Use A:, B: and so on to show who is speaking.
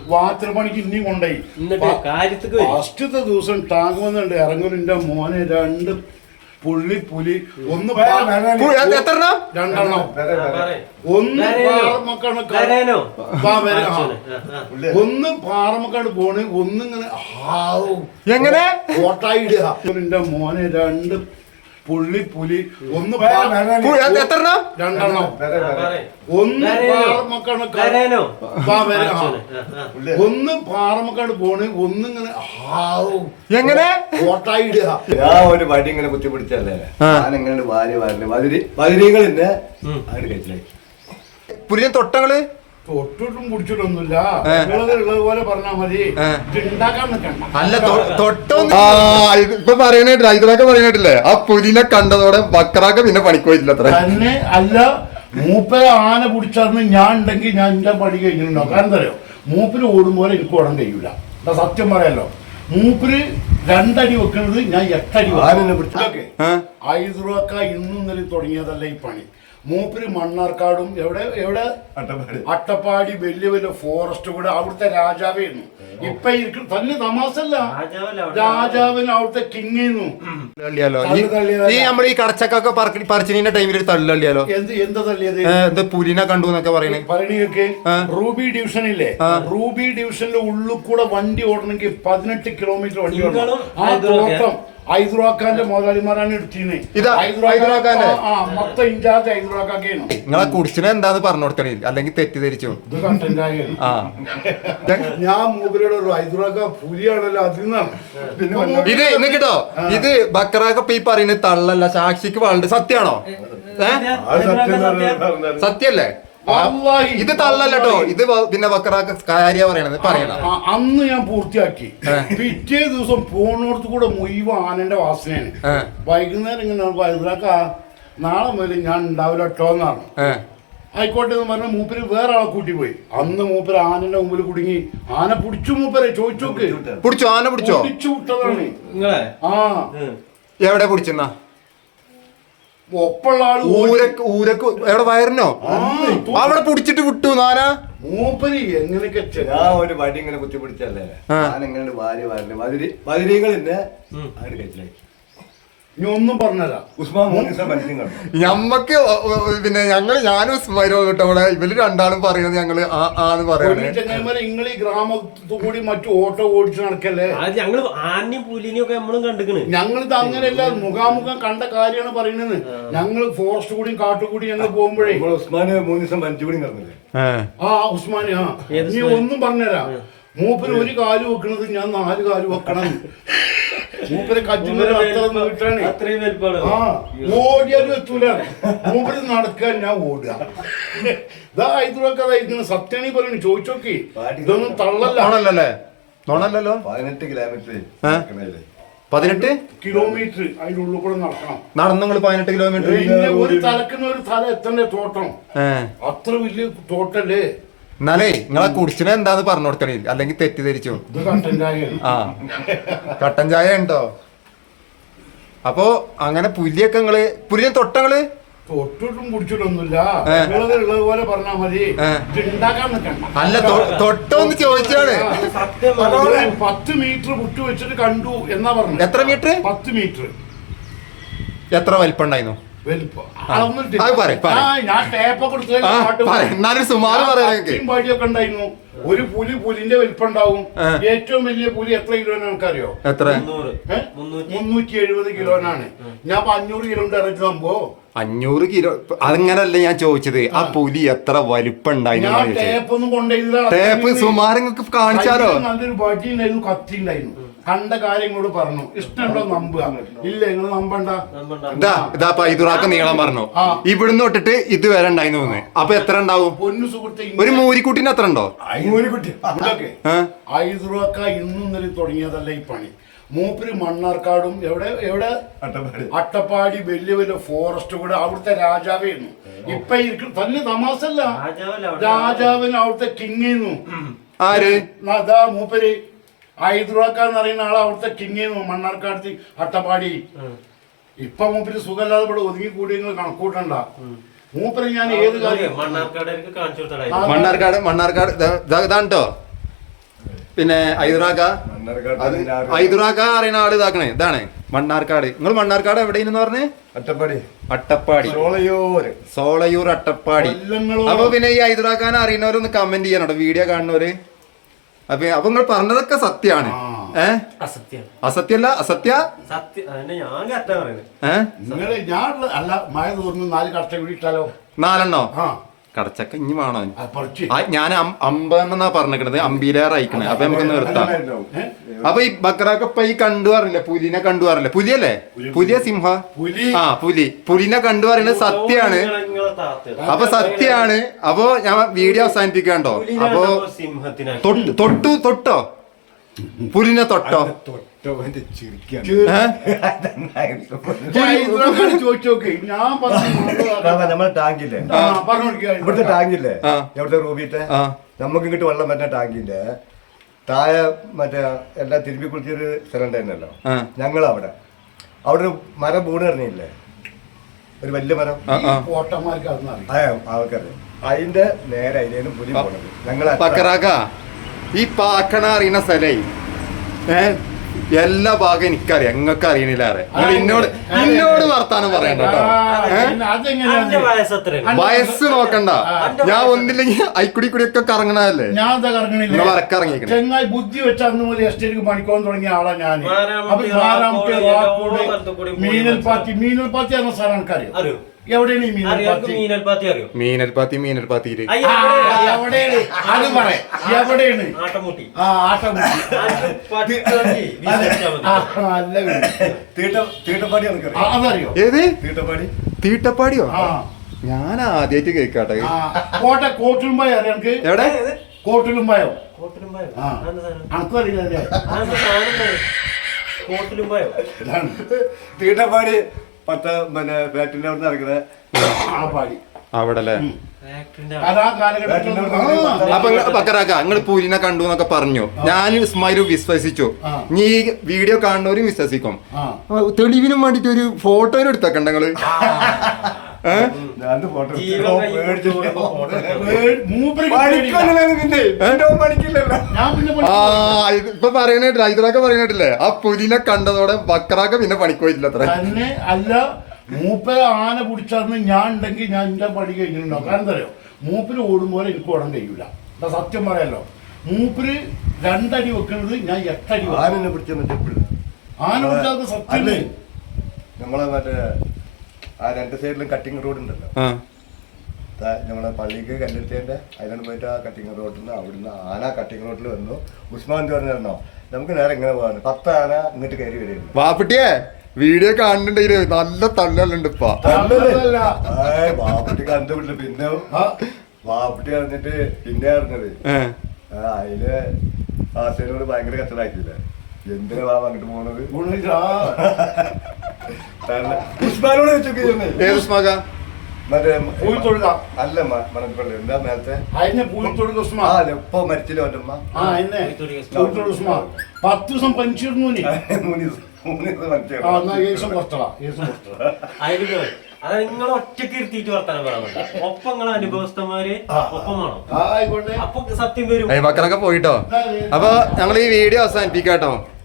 A: വാത്ര പണിക്ക് ഇനിയും കൊണ്ടായി ഫസ്റ്റത്തെ ദിവസം ടാങ്ക് വന്നിട്ടുണ്ട് ഇറങ്ങുന്നുണ്ട് മോനെ രണ്ട് പുള്ളി പുലി ഒന്ന് രണ്ടെണ്ണം ഒന്ന് ഒന്ന് പാറമക്കാട് പോണ് ഒന്നിങ്ങനെ
B: എങ്ങനെ
A: കോട്ടായിടുക എന്റെ മോനെ രണ്ട് പുള്ളി പുലി ഒന്ന് രണ്ടെണ്ണം ഒന്ന് ഒന്ന് പാറമക്കാട് പോണ് ഒന്നിങ്ങനെ
B: എങ്ങനെ
A: കോട്ടായിടുക
C: ഞാൻ ഒരു വടി ഇങ്ങനെ കുത്തിപ്പിടിച്ചല്ലേ ഞാൻ എങ്ങനെ ഭാര്യ വരല് വതിരികളിന്റെ അതിന് കഴിച്ചിലായി
B: പുലിയൻ തൊട്ടങ്ങള്
A: തൊട്ടിട്ടും കുടിച്ചിട്ടൊന്നുമില്ല ഉള്ളതുപോലെ പറഞ്ഞാ മതി ഉണ്ടാക്കാൻ നിൽക്കണ്ട.
B: അല്ല ഇപ്പൊ പറയണേട്ടില്ല ഇതൊക്കെ പറയണേട്ടില്ലേ ആ പുലിനെ കണ്ടതോടെ ബക്രാക്ക പിന്നെ പണിക്ക് പോയിട്ടില്ല അത്ര
A: തന്നെ അല്ല മൂപ്പര ആന പിടിച്ചറിന് ഞാൻ ഉണ്ടെങ്കിൽ ഞാൻ എന്റെ പണി കഴിഞ്ഞിട്ടുണ്ടാവും. കാരണം എന്താ അറിയോ മൂപ്പര് ഓടുമ്പോലെ എനിക്ക് ഓടാൻ കഴിയൂല. സത്യം പറയാലോ മൂപ്പര് 2 അടി വെക്കുന്നത് ഞാൻ 8 അടി പിടിച്ചൊക്കെ 5 രൂപക്ക ഇന്നും നില തുടങ്ങിയതല്ല ഈ പണി. മൂപ്പര് മണ്ണാർക്കാടും എവിടെ അട്ടപ്പാടി വലിയ വലിയ ഫോറസ്റ്റ് കൂടെ അവിടുത്തെ രാജാവായിരുന്നു. ഇപ്പൊ ഇരിക്കും തന്നെ തമാസല്ല രാജാവിന് അവിടുത്തെ കിങ്ങിന്നു
B: ഈ നമ്മുടെ ഈ കടച്ചക്കൊക്കെ പറിച്ചിന്റെ ടൈമിൽ ഒരു തള്ളിയല്ലോ
A: എന്താ തള്ളിയത്
B: എന്ത് പുലിനെ കണ്ടു എന്നൊക്കെ
A: പറയണൊക്കെ റൂബി ഡിവിഷനില്ലേ റൂബി ഡിവിഷനിലെ ഉള്ളിൽ കൂടെ വണ്ടി ഓടണമെങ്കിൽ 18 കിലോമീറ്റർ വണ്ടി ഓടണം. ആ തോട്ടം ഹൈദരാബാദിന്റെ മുതലാളിമാരാണ് എടുത്തിരുന്നത്. മൊത്തം ഇൻചാർജ് ഹൈദരാബാദിയാണ്.
B: നിങ്ങളെ കുടിച്ചിനെ എന്താന്ന് പറഞ്ഞു കൊടുക്കണേ അല്ലെങ്കിൽ തെറ്റിദ്ധരിച്ചു.
A: ഞാൻ മൂപ്പരോട് ഒരു ഹൈദരാബാദ് പുലിയാണല്ലോ അതിൽ നിന്നാണ്.
B: ഇത് ഇന്ന് കിട്ടോ ഇത് ബക്രാക്ക ഈ പറയുന്നത് തള്ളല്ല സാക്ഷിക്ക് വളരെ സത്യാണോ സത്യല്ലേ ഇത് തള്ളല്ലോ ഇത് പിന്നെ ബക്രാക്ക കാര്യ പറയണത്
A: അന്ന് ഞാൻ പൂർത്തിയാക്കി. പിറ്റേ ദിവസം പോണോടത്ത് കൂടെ മുഴുവൻ ആനന്റെ വാസനയാണ്. വൈകുന്നേരം ഇങ്ങനെ ഹൈദരാക്ക നാളെ മുതൽ ഞാൻ ഉണ്ടാവില്ല കേട്ടോ എന്നാണ്. ആയിക്കോട്ടെ എന്ന് പറഞ്ഞ മൂപ്പര് വേറെ ആളെ കൂട്ടി പോയി. അന്ന് മൂപ്പര് ആനന്റെ മുമ്പിൽ കുടുങ്ങി. ആന പിടിച്ചു മൂപ്പരെ ചോദിച്ചോക്ക്
B: പിടിച്ചോ ആന പിടിച്ചോ
A: പിടിച്ചു വിട്ടതാണ്.
B: എവിടെ പിടിച്ചെന്നാ
A: ഒപ്പുള്ള ആള്
B: ഊരക്ക് എവിടെ വയറിനോ അവിടെ പിടിച്ചിട്ട് വിട്ടു നാന
A: മൂപ്പര് എങ്ങനെയൊക്കെ
C: ഞാൻ ഒരു വടി ഇങ്ങനെ കുത്തിപ്പിടിച്ചല്ലേ ഞാൻ എങ്ങനെ ഭാര്യ വരല് വതിരികളിന്റെ അതിന് കഴിച്ചിലായി.
A: ഇനി ഒന്നും പറഞ്ഞല്ല
B: ഞമ്മക്ക് പിന്നെ ഞാനും ഉസ്മാരോ കേട്ടോടെ ഇവര് രണ്ടാളും പറയുന്നത് ഞങ്ങള് ആന്ന് പറയണേ.
A: നിങ്ങൾ ഈ ഗ്രാമത്തിൽ കൂടി മറ്റു ഓട്ടോ ഓടിച്ച് നടക്കല്ലേ
D: ഞങ്ങള് ആനയും പുലിനെയും ഒക്കെ നമ്മളും കണ്ടിക്കണ്.
A: ഞങ്ങളിത് അങ്ങനെയല്ല മുഖാമുഖം കണ്ട കാര്യമാണ് പറയുന്നത്. ഞങ്ങൾ ഫോറസ്റ്റ് കൂടിയും കാട്ടുകൂടി ഞങ്ങൾ പോകുമ്പോഴേ
C: ഉസ്മാന് 3 ദിവസം മഞ്ചുപടി നടന്നില്ലേ
A: ഉസ്മാന് നീ ഒന്നും പറഞ്ഞുതരാ മൂപ്പര് ഒരു കാല് വെക്കണത് ഞാൻ 4 കാല് വെക്കണം. മൂപ്പര് കച്ചുമര അത്ര ഓടിയാലും എത്തൂല. മൂപ്പര് നടക്കാൻ ഞാൻ ഓടുക. ഇതാ ഹൈദരാബാദ് സത്യാണി പറയുന്നു ചോദിച്ചോക്കി. ഇതൊന്നും തള്ളല്ലേ
C: 18 കിലോമീറ്റർ
B: 18
A: കിലോമീറ്റർ അതിന്റെ ഉള്ളിൽ കൂടെ നടക്കണം.
B: നടന്നു 18 കിലോമീറ്റർ
A: ഒരു തലക്കുന്ന ഒരു തല എത്തണ്ടേ തോട്ടം. അത്ര വലിയ തോട്ടല്ലേ.
B: എന്നാലേ നിങ്ങളെ കുടിച്ചിനെ എന്താന്ന് പറഞ്ഞു കൊടുക്കണേ അല്ലെങ്കിൽ തെറ്റിദ്ധരിച്ചു. കട്ടൻ ചായ ഉണ്ടോ? അപ്പൊ അങ്ങനെ പുലിയൊക്കെ പുലിയെ തൊട്ടങ്ങള്
A: തൊട്ടിട്ടും കുടിച്ചിട്ടൊന്നുമില്ല. ഉള്ളതുപോലെ പറഞ്ഞാ മതി ഉണ്ടാക്കാൻ നിൽക്കണ്ട.
B: അല്ല തൊട്ടോന്ന് ചോദിച്ചാണ്.
A: 10 മീറ്റർ വിട്ടു വെച്ചിട്ട് കണ്ടു എന്നാ പറഞ്ഞു.
B: എത്ര മീറ്റർ?
A: 10 മീറ്റർ.
B: എത്ര വലിപ്പം ഉണ്ടായിരുന്നു?
A: പാടിയൊക്കെ ഉണ്ടായിരുന്നു. ഒരു പുലിന്റെ വലിപ്പം ഉണ്ടാവും. ഏറ്റവും വലിയ പുലി എത്ര കിലോനാണ് നമുക്കറിയോ?
B: എത്ര?
A: 370 കിലോനാണ്. ഞാൻ 500 കിലോന്റെ ഇറക്കുമ്പോ
B: 500 കിലോ അങ്ങനല്ല ഞാൻ ചോദിച്ചത്. ആ പുലി എത്ര വലിപ്പം ഉണ്ടായിരുന്നു?
A: ടേപ്പൊന്നും കൊണ്ടുപോയില്ല.
B: ടേപ്പ് സുമാരങ്ങൾക്ക് കാണിച്ചാലോ?
A: നല്ലൊരു വടി ഉണ്ടായിരുന്നു, കത്തി ഉണ്ടായിരുന്നു. കണ്ട കാര്യങ്ങളോട് പറഞ്ഞു. ഇഷ്ടമുണ്ടോ നമ്പുക? ഇല്ല നിങ്ങൾ നമ്പണ്ട.
B: ഇതാ ഹൈദരാബാദ് നീളം പറഞ്ഞു. ഇവിടുന്ന് തൊട്ടിട്ട് ഇത് വരെ ഉണ്ടായിരുന്നു തോന്നുന്നു. അപ്പൊ എത്ര ഉണ്ടാവും?
A: പൊന്നു സുഹൃത്തെ
B: ഒരു മൂരിക്കുട്ടിന് എത്ര ഉണ്ടോ?
A: ഹൈദരാബാദ് ഇന്നും നില തുടങ്ങിയതല്ല ഈ പണി. മൂപ്പര് മണ്ണാർക്കാടും എവിടെ അട്ടപ്പാടി വലിയ വലിയ ഫോറസ്റ്റ് കൂടെ അവിടുത്തെ രാജാവായിരുന്നു. ഇപ്പൊ ഇരിക്കും തന്നെ തമാസല്ല രാജാവിന് അവിടുത്തെ കിങ്ങിന്നു.
B: ആര്?
A: മൂപ്പര് ഹൈദരാബാദ് എന്ന് പറയുന്ന ആളെ അവിടുത്തെ കിങ്ങിന്നു മണ്ണാർക്കാട് അട്ടപ്പാടി. ഇപ്പൊ മൂപ്പര് സുഖമില്ലാതെ ഇവിടെ ഒതുങ്ങി കൂടി കണക്കൂട്ടണ്ട. മൂപ്പര് ഞാൻ ഏത് കാര്യം
B: മണ്ണാർക്കാട് ഇതാണ്ടോ പിന്നെ ഐദുറാക്ക
C: മണ്ണാർക്കാട്
B: ഐദുറാക്ക അറിയുന്ന ആള് ഇതാക്കണേ ഇതാണ് മണ്ണാർക്കാട്. നിങ്ങൾ മണ്ണാർക്കാട് എവിടെയെന്ന് പറഞ്ഞേ?
C: അട്ടപ്പാടി
B: അട്ടപ്പാടി, സോളയൂർ അട്ടപ്പാടി. അപ്പൊ പിന്നെ ഈ ഐദുറാക്കാനെ അറിയുന്നവരൊന്ന് കമന്റ് ചെയ്യണോ വീഡിയോ കാണുന്നവര്? അപ്പൊ നിങ്ങൾ പറഞ്ഞതൊക്കെ സത്യാണ്. അസത്യല്ല അസത്യ
A: ഞാൻ അല്ല മഴ തോന്നുന്നു 4 കടച്ച കൂടി ഇട്ടാലോ?
B: 4 കടച്ചക്ക ഇനി വേണോ? ഞാൻ 50 എന്നാ പറഞ്ഞിരിക്കണത്, 50 അയക്കണേ. അപ്പൊ നമുക്ക് നിർത്താം. അപ്പൊ ഈ ബക്രാക്ക ഇപ്പൊ ഈ കണ്ടു പറഞ്ഞില്ലേ, പുലിനെ കണ്ടു പറഞ്ഞില്ലേ? പുലിയല്ലേ? പുലിയ സിംഹ? ആ പുലിനെ കണ്ടു പറയുന്നത് സത്യാണ്. അപ്പൊ സത്യാണ്. അപ്പൊ ഞാൻ വീഡിയോ അവസാനിപ്പിക്കാണ്ടോ? അപ്പൊ തൊട്ടോ പുലിനെ തൊട്ടോ?
A: ചോദിച്ചോക്കെ ഞാൻ
C: നമ്മളെ ടാങ്കില്ലേ, ഇവിടുത്തെ ടാങ്കില്ലേ, എവിടുത്തെ റൂബിത്തെ നമുക്ക് ഇങ്ങോട്ട് വെള്ളം പറ്റുന്ന ടാങ്കിന്റെ താഴെ മറ്റേ എല്ലാം തിരുമ്പി കുളിച്ചൊരു സ്ഥലം ഉണ്ടായിരുന്നല്ലോ ഞങ്ങളവിടെ. അവിടെ ഒരു മരം വീണ് ഇറങ്ങിയില്ലേ, ഒരു വലിയ മരം, ആൾക്കാര് അതിന്റെ നേരെ അതിനേലും പുലി പോണത്.
B: ഞങ്ങളെ ഈ പാക്കണ അറിയുന്ന സ്ഥലേ എല്ലാ ഭാഗം എനിക്കറിയാം, നിങ്ങൾക്ക് അറിയണില്ല. എന്നോട് വർത്താനം പറയണ്ട കേട്ടോ. വയസ്സ് നോക്കണ്ട. ഞാൻ ഒന്നില്ലെങ്കിൽ അയിക്കുടി ഒക്കെ കറങ്ങണല്ലേ.
A: ഞാൻ എന്താ കറങ്ങണില്ല,
B: വറക്കിറങ്ങിക്കണേ.
A: ചെങ്ങായി ബുദ്ധി വെച്ച അന്ന് മുതൽ എസ്റ്റേറ്റ് പണിക്കോൻ തുടങ്ങിയ ആളാ ഞാൻ. അപ്പൊ 4-ാമത്തെ വാക്കോട് മീനൽപാത്തി എന്ന സ്ഥലം എനിക്കറിയാം. എവിടെയാണ് ഈ
D: മീനൽപാത്തി? അറിയോ?
B: മീനൽപാത്തിയില്
A: എവിടെയാണ് അത് പറയാം. എവിടെയാണ്?
D: ആട്ടമുട്ടി.
C: തീട്ടപ്പാടി
A: അതറിയോ?
B: ഏത്
C: തീട്ടപ്പാടി?
B: തീട്ടപ്പാടിയോ? ഞാൻ ആദ്യമായിട്ട് കേൾക്കാട്ടെ.
A: കോട്ടിലുമ്പായോ അറിയാം എനിക്ക്?
B: എവിടെ?
A: കോട്ടിലുമ്പായോ?
C: തീട്ടപ്പാടി പിന്നെ ഫാക്ടറിന്റെ അവിടെ ഇറങ്ങുന്നത്
B: അവിടെ അല്ലേ?
A: കാലഘട്ടത്തിൽ
B: അപ്പൊ ബക്കറാക്ക നിങ്ങൾ പുലിനെ കണ്ടു എന്നൊക്കെ പറഞ്ഞു. ഞാൻ ഇസ്മായിലും വിശ്വസിച്ചു. നീ ഈ വീഡിയോ കാണുന്നവരും വിശ്വസിക്കും. തെളിവിനും വേണ്ടിട്ട് ഒരു ഫോട്ടോ എടുത്തേക്കണ്ട നിങ്ങള്? ഇപ്പൊ പറയണേട്ടില്ല, ഇതൊക്കെ പറയണേട്ടില്ലേ? ആ പുലിനെ കണ്ടതോടെ ബക്കറാക്ക പിന്നെ പണിക്ക് പോയിട്ടില്ല. അത്ര
A: തന്നെ അല്ല, മൂപ്പര ആന പിടിച്ചന്ന് ഞാൻ ഉണ്ടെങ്കിൽ ഞാൻ എന്റെ പണി കഴിഞ്ഞിട്ടുണ്ടാവും. കാരണം എന്താ അറിയോ, മൂപ്പര് ഓടുമ്പോൾ എനിക്ക് ഓടാൻ കഴിയൂല. സത്യം പറയാലോ, മൂപ്പര് 2 അടി വെക്കുന്നത് ഞാൻ 8 അടി.
C: ആന പിടിച്ച
A: ആന പിടിച്ചാൽ സത്യം.
C: നമ്മളെ മറ്റേ ആ 2 സൈഡിലും കട്ടിങ് റോഡ് ഉണ്ടല്ലോ, നമ്മളെ പള്ളിക്ക് കല്ലെടുത്തേന്റെ അതിലാണ് പോയിട്ട് ആ കട്ടിങ് റോഡിൽ നിന്ന് അവിടുന്ന് ആന കട്ടിങ് റോഡിൽ വന്നു. ഉസ്മാൻ പറഞ്ഞോ നമുക്ക് നേരെ എങ്ങനെ പോകാൻ 10 ആന ഇങ്ങോട്ട് കയറി വരുന്നു.
B: വാപ്പിട്ടിയേ വീഡിയോ കാണുന്നുണ്ടെങ്കില് നല്ല തല്ലുണ്ട് ഇപ്പൊ.
C: വാപ്പുട്ടി കണ്ടുപിടിച്ചു. പിന്നെ വാപ്പുട്ടി അറിഞ്ഞിട്ട് പിന്നെ അറിഞ്ഞത് അതില് ആശയോട് ഭയങ്കര കച്ചടാക്കിയില്ലേ, എന്തിനാ വാ അങ്ങോട്ട് പോണത്? ഉസ്മാനോട്
B: ഉസ്മാക
C: മറ്റേ അല്ല മണൽപ്പള്ളി എന്താ നേരത്തെ ഇപ്പൊ മരിച്ചില്ല ഒറ്റമ്മ
A: 10 ദിവസം പഞ്ചിരുന്നു.
C: 3 ദിവസം
D: അത് നിങ്ങൾ ഒറ്റക്ക് ഇരുത്തിയിട്ട് വർത്താനം പറയാൻ ഒപ്പം നിങ്ങളെ അനുഭവസ്ഥന്മാര് ഒപ്പമാണോ? അപ്പൊ സത്യം വരും.
B: ബക്കറൊക്കെ പോയിട്ടോ. അപ്പൊ ഞങ്ങൾ ഈ വീഡിയോ അവസാനിപ്പിക്കാട്ടോ.